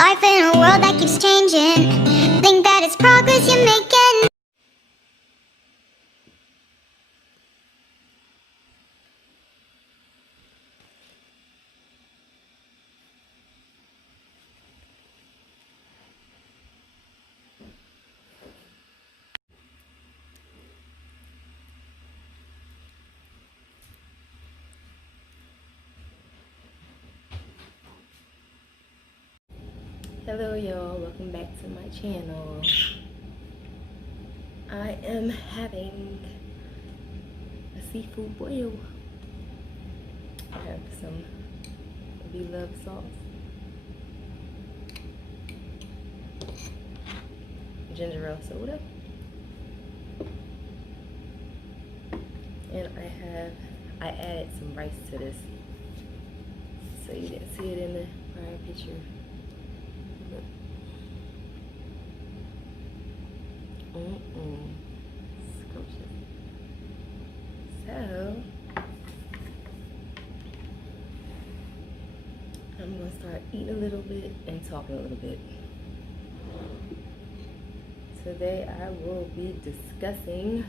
Life in a world that keeps changing. Think that it's progress you're making. Hello y'all, welcome back to my channel. I am having a seafood boil. I have some Bloveslife sauce, ginger ale soda, and I added some rice to this, so you didn't see it in the prior picture. Scrumptious. So I'm gonna start eating a little bit and talking a little bit. Today I will be discussing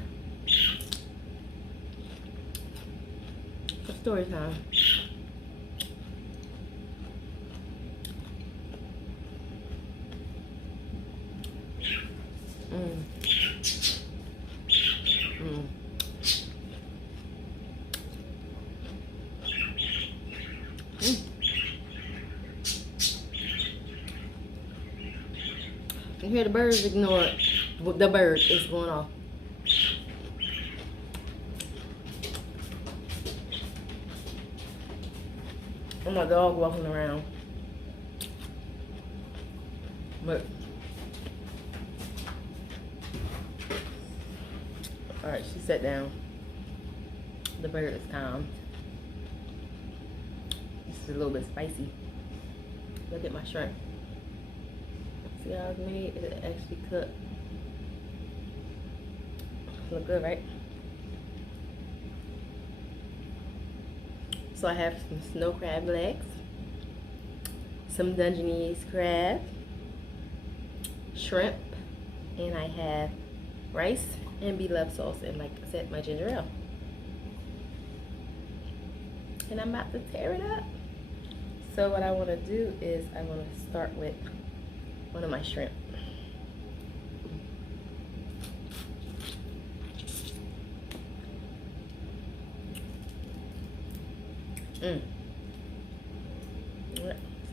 story time. You hear the birds? Ignore it. The bird is going off. And my dog walking around. But alright, she sat down. The bird is calm. It's a little bit spicy. Look at my shrimp. See how it's made? It actually cooked. Look good, right? So I have some snow crab legs, some dungeness crab, shrimp, and I have rice and Bloveslife sauce, and like I said, my ginger ale. And I'm about to tear it up. So what I want to do is I want to start with one of my shrimp.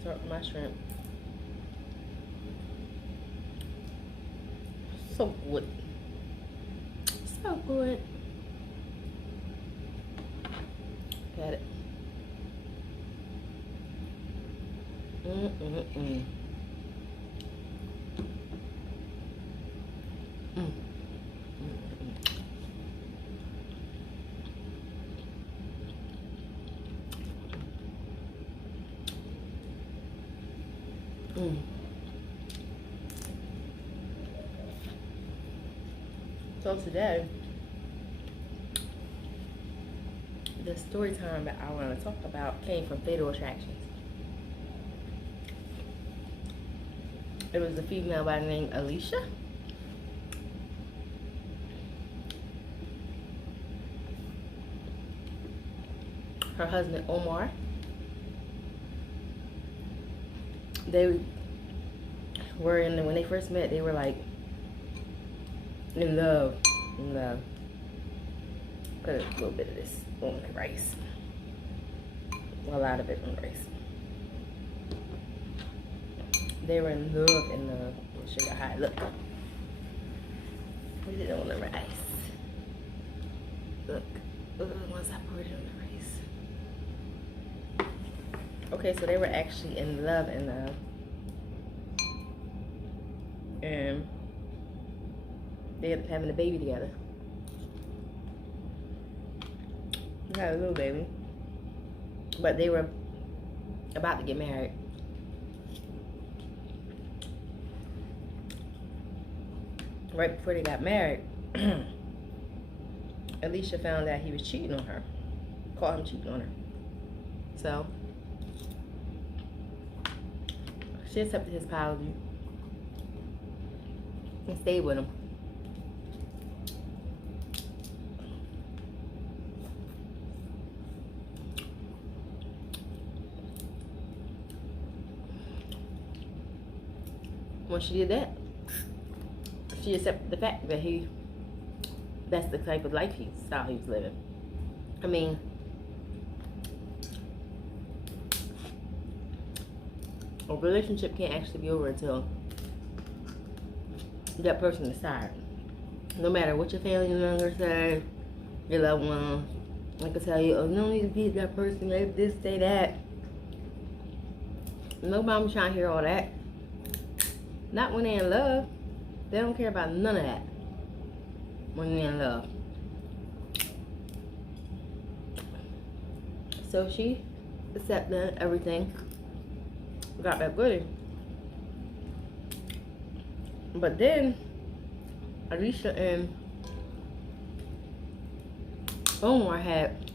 Start with my shrimp. So good. So good. Got it. So today, the story time that I want to talk about came from Fatal Attractions. It was a female by the name Alicia. Her husband Omar. They were when they first met, they were like in love. Put a little bit of this on the rice. A lot of it on the rice. They were in love. I'll show you how it looked. Put it on the rice. Look. Once I poured it on the rice. Okay, so they were actually in love. And they ended up having a baby together. They had a little baby. But they were about to get married. Right before they got married, Alicia found out he was cheating on her. Caught him cheating on her. So She accepted his apology and stayed with him. When she did that, she accepted the fact that that's the type of life style he was living. I mean, a relationship can't actually be over until that person decides. No matter what your family members say, your loved ones, I can tell you, oh, you don't need to be that person, like this, say that. Nobody's trying to hear all that. Not when they're in love. They don't care about none of that when they're in love. So she accepted everything. Got back with him. But then Alicia and Omar had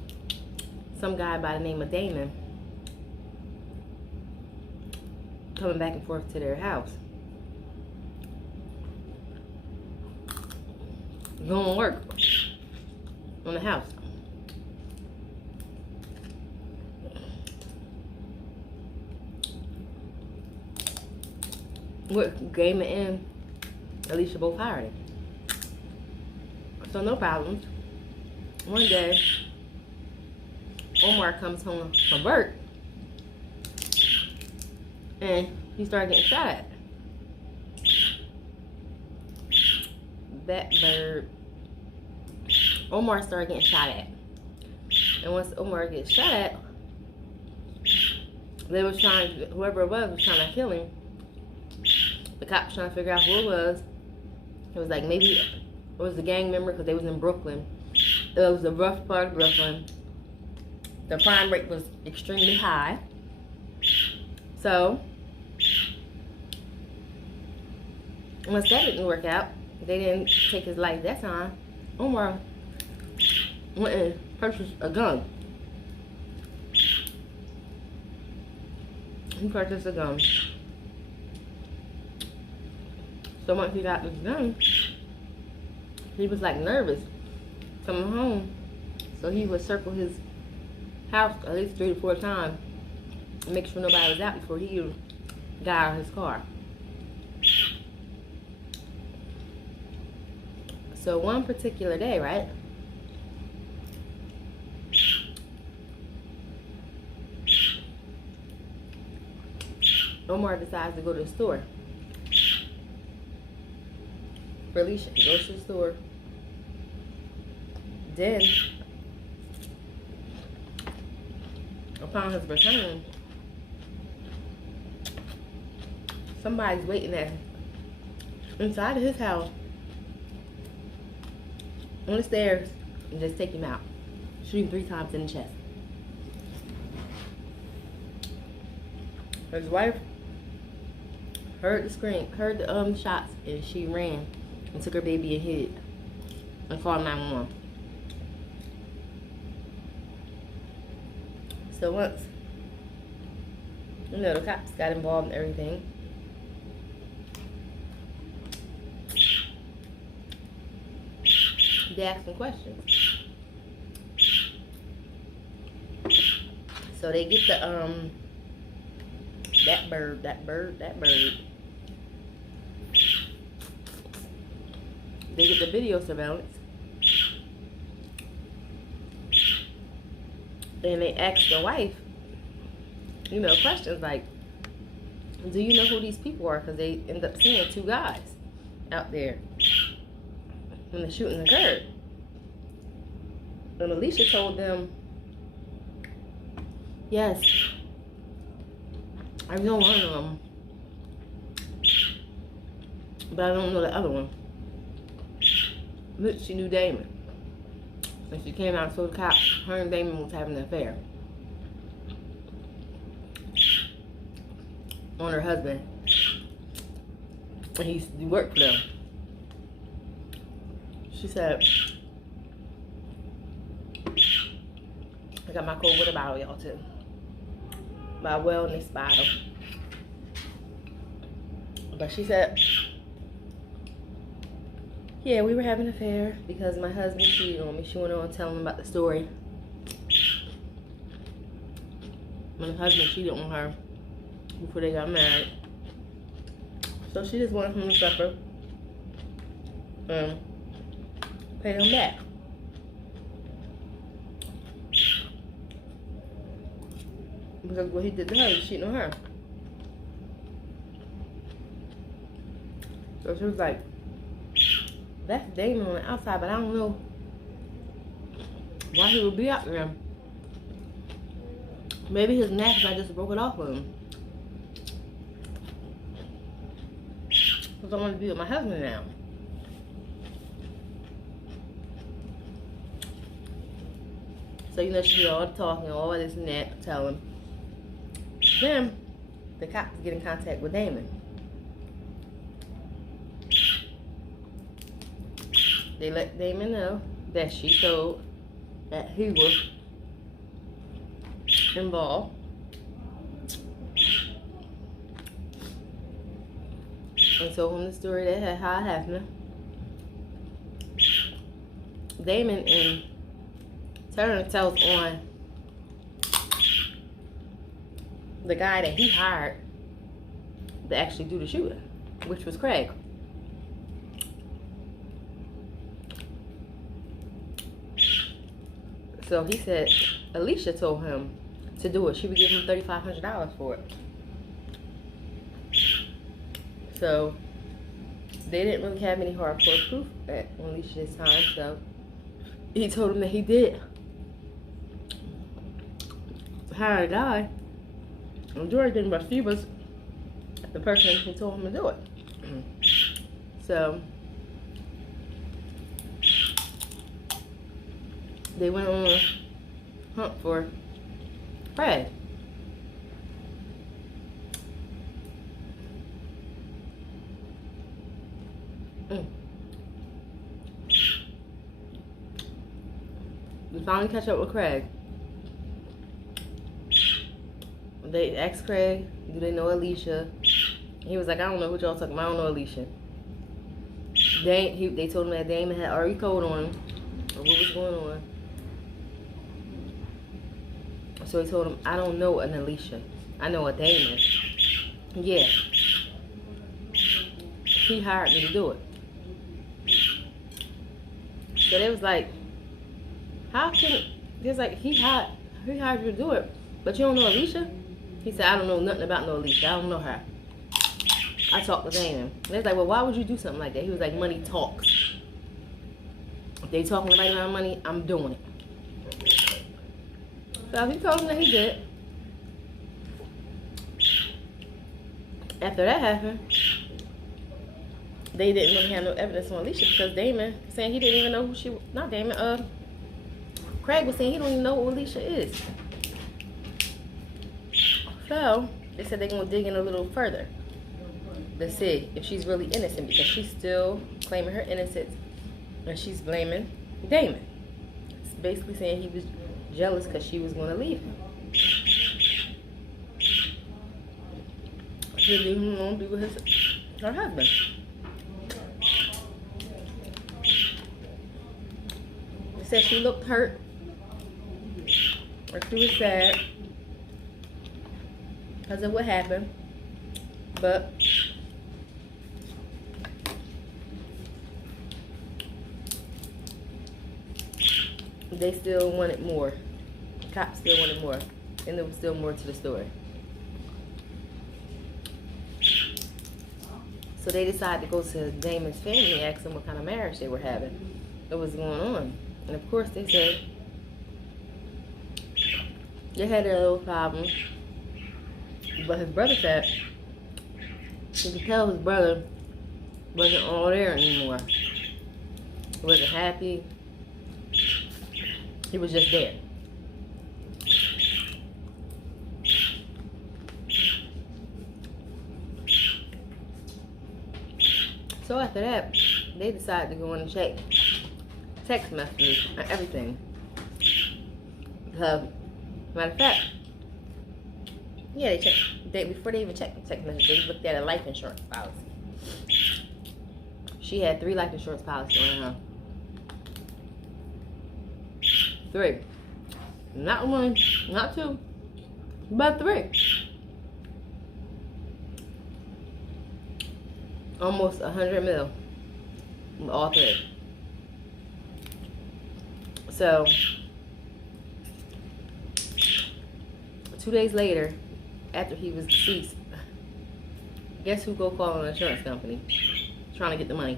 some guy by the name of Damon coming back and forth to their house. Going to work on the house. What Damon and Alicia both hired him. So no problems. One day, Omar comes home from work and he started getting shot at. That bird. Omar started getting shot at. And once Omar gets shot at, they was trying, whoever it was trying to kill him. The cops trying to figure out who it was. It was like maybe it was a gang member because they was in Brooklyn. It was a rough part of Brooklyn. The crime rate was extremely high. So, once that didn't work out, they didn't take his life that time. Omar went and purchased a gun. He purchased a gun. So once he got this gun, he was like nervous coming home. So he would circle his house at least 3 to 4 times and make sure nobody was out before he got out of his car. So one particular day, right? Omar decides to go to the store. Alicia goes to the store. Then, upon his return, somebody's waiting at him inside of his house on the stairs and just take him out. Shoot him 3 times in the chest. His wife heard the scream, heard the shots, and she ran and took her baby and hid and called 911. So once, the cops got involved in everything, they asked some questions. So they get the that bird. They get the video surveillance. And they ask the wife, questions like, do you know who these people are? Because they end up seeing 2 guys out there when the shooting occurred. And Alicia told them, yes, I know one of them, but I don't know the other one. But she knew Damon. And she came out and told the cops her and Damon was having an affair on her husband. And he worked for them. She said, I got my cold water bottle, y'all, too. My wellness bottle. But she said, yeah, we were having an affair because my husband cheated on me. She went on telling him about the story. When her husband cheated on her before they got married. So she just wanted him to suffer and pay him back. Because what he did to her, he was cheating on her. So she was like, that's Damon on the outside, but I don't know why he would be out there. Maybe his neck, I just broke it off of him. Because I want to be with my husband now. So, you know, she did all the talking, all this and that, tell him. Then, the cops get in contact with Damon. They let Damon know that she told that he was involved. And told him the story that had how it happened. Damon in turn tells on the guy that he hired to actually do the shooting, which was Craig. So he said Alicia told him to do it. She would give him $3,500 for it. So they didn't really have any hardcore proof at Alicia's time, so he told him that he did hire a guy. And George didn't, but she was the person who told him to do it. So they went on a hunt for Fred. We finally catch up with Craig. They asked Craig, do they know Alicia? He was like, I don't know what y'all talking about. I don't know Alicia. They told him that Damon had already told on him or what was going on. So he told him, I don't know an Alicia. I know a Damon. Yeah. He hired me to do it. So they was like, how can, there's like, he hired you to do it, but you don't know Alicia? He said, I don't know nothing about no Alicia. I don't know her. I talked to Damon. They was like, well, why would you do something like that? He was like, money talks. If they talking right around money, I'm doing it. So he told him that he did. After that happened, they didn't really have no evidence on Alicia because Damon saying he didn't even know who she was. Not Damon, Craig was saying he don't even know who Alicia is. So they said they're gonna dig in a little further to see if she's really innocent because she's still claiming her innocence and she's blaming Damon. It's basically saying he was jealous because she was gonna leave him. She'll leave him alone, be with her husband. They said she looked hurt or she was sad because of what happened, but they still wanted more. The cops still wanted more, and there was still more to the story. So they decided to go to Damon's family and ask them what kind of marriage they were having, what was going on. And of course they said they had their little problems. But his brother said you could tell his brother wasn't all there anymore. He wasn't happy. He was just there. So after that, they decided to go in and check text messages and everything. Matter of fact, yeah, before they even checked the text message, they looked at a life insurance policy. She had 3 life insurance policies on her. 3. Not 1, not 2, but 3. Almost 100 mil. All 3. So 2 days later, after he was deceased, guess who go call an insurance company trying to get the money?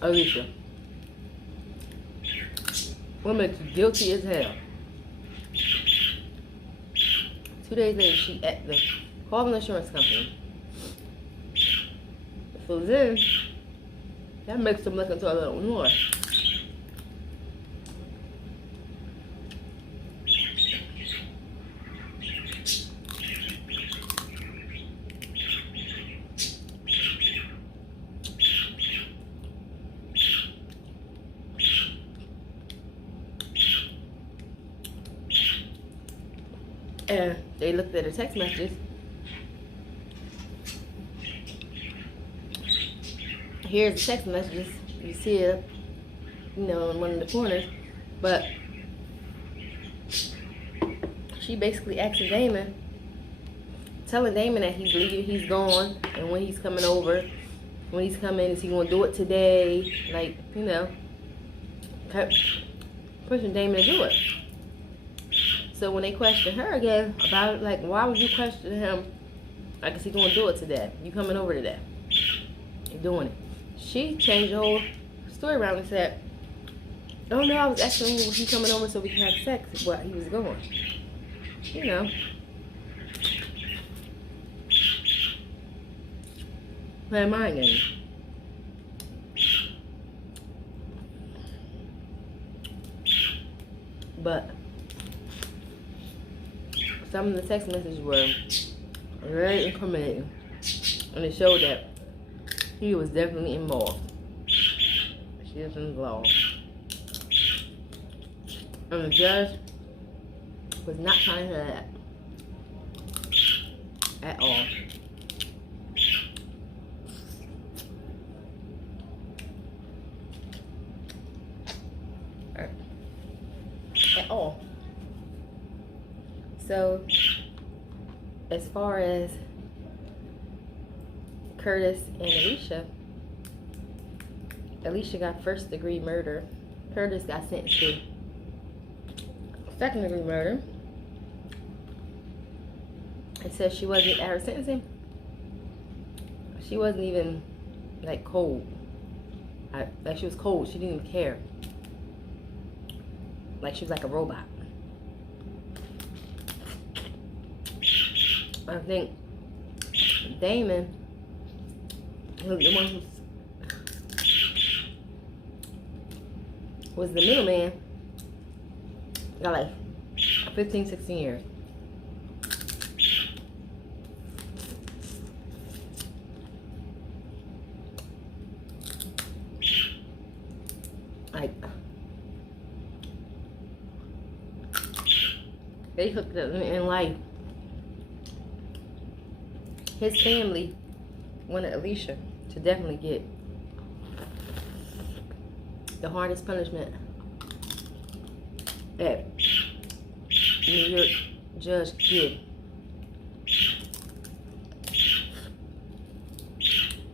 Alicia. What makes you guilty as hell? 2 days later, she called an insurance company. So then, that makes them look into a little more. And they looked at her text messages. Here's the text messages. You see it, you know, in one of the corners. But she basically asking Damon, telling Damon that he's leaving, he's gone, and when he's coming over, when he's coming, is he gonna do it today? Like, you know, kept pushing Damon to do it. So when they questioned her again about it, like, why would you question him? Like, is he gonna do it today? You coming over today? You're doing it. She changed the whole story around and said, oh no, I was asking him was he coming over so we could have sex while he was going. You know. Playing mind games. But some of the text messages were very incriminating, and it showed that he was definitely involved. She is involved. And the judge was not trying to hear that at all. At all. So, as far as Curtis and Alicia got first-degree murder. Curtis got sentenced to second-degree murder. It says she wasn't at her sentencing. She wasn't even like cold. Like she was cold. She didn't even care. Like she was like a robot. I think Damon, the one who was the middleman, got like 15, 16 years. Like, they hooked up in life. His family wanted Alicia to definitely get the hardest punishment that New York judge could give.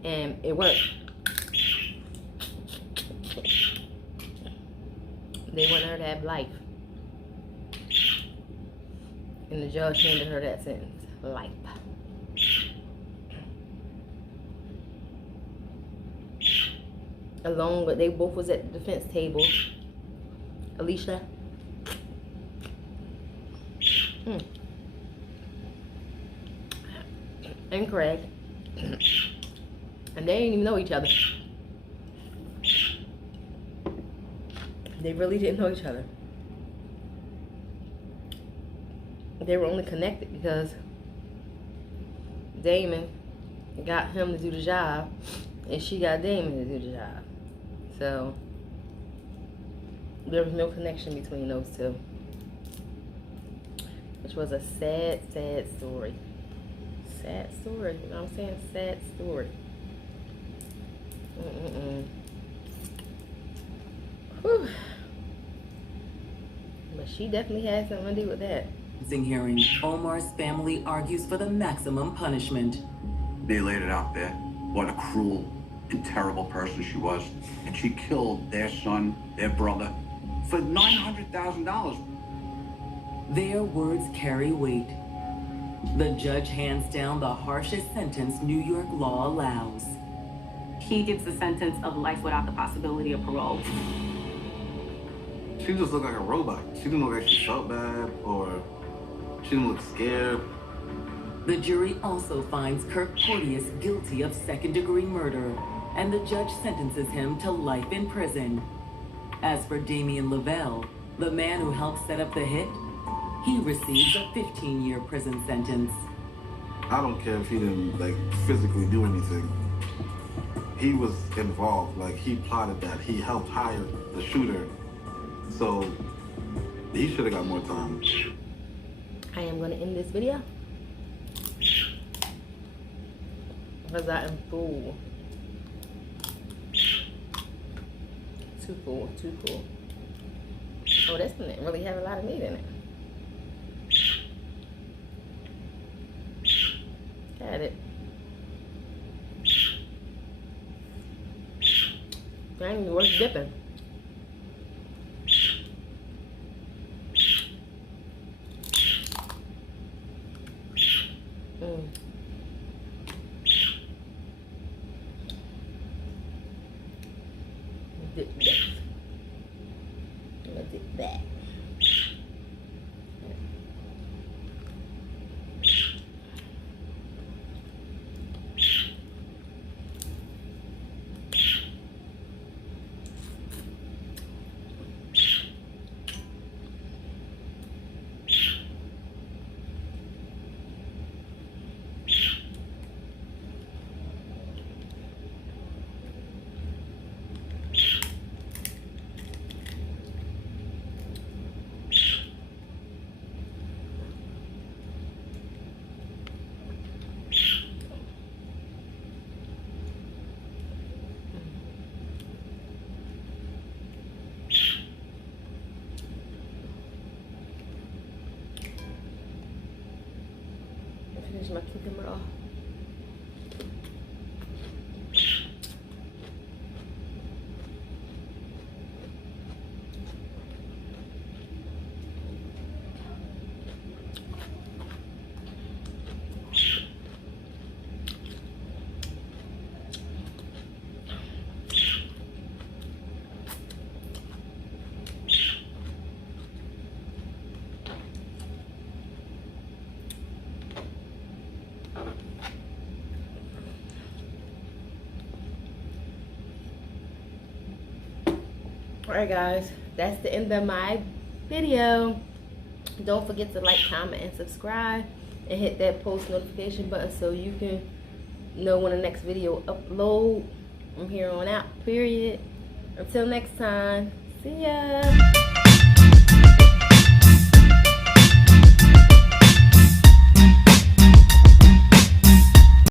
And it worked. They wanted her to have life. And the judge handed her that sentence. Life. Along with, they both was at the defense table. Alicia. And Craig. And they didn't even know each other. They really didn't know each other. They were only connected because Damon got him to do the job and she got Damon to do the job. So there was no connection between those two, which was a sad, sad story. Sad story. You know what I'm saying? Sad story. Whew. But she definitely had something to do with that. Hearing, Omar's family argues for the maximum punishment. They laid it out there. What a cruel and terrible person she was. And she killed their son, their brother, for $900,000. Their words carry weight. The judge hands down the harshest sentence New York law allows. He gives the sentence of life without the possibility of parole. She just looked like a robot. She didn't look like she felt bad or she didn't look scared. The jury also finds Kirk Porteous guilty of second-degree murder, and the judge sentences him to life in prison. As for Damien Lavelle, the man who helped set up the hit, he receives a 15-year prison sentence. I don't care if he didn't physically do anything. He was involved, he plotted that. He helped hire the shooter. So he should have got more time. I am going to end this video because I am full. Too full, too full. Oh, this one didn't really have a lot of meat in it. Got it. That ain't even worth dipping. Dip this. I'm gonna dip that. Finish my cucumber off. Alright guys, that's the end of my video. Don't forget to like, comment, and subscribe, and hit that post notification button so you can know when the next video upload from here on out, period. Until next time, see ya.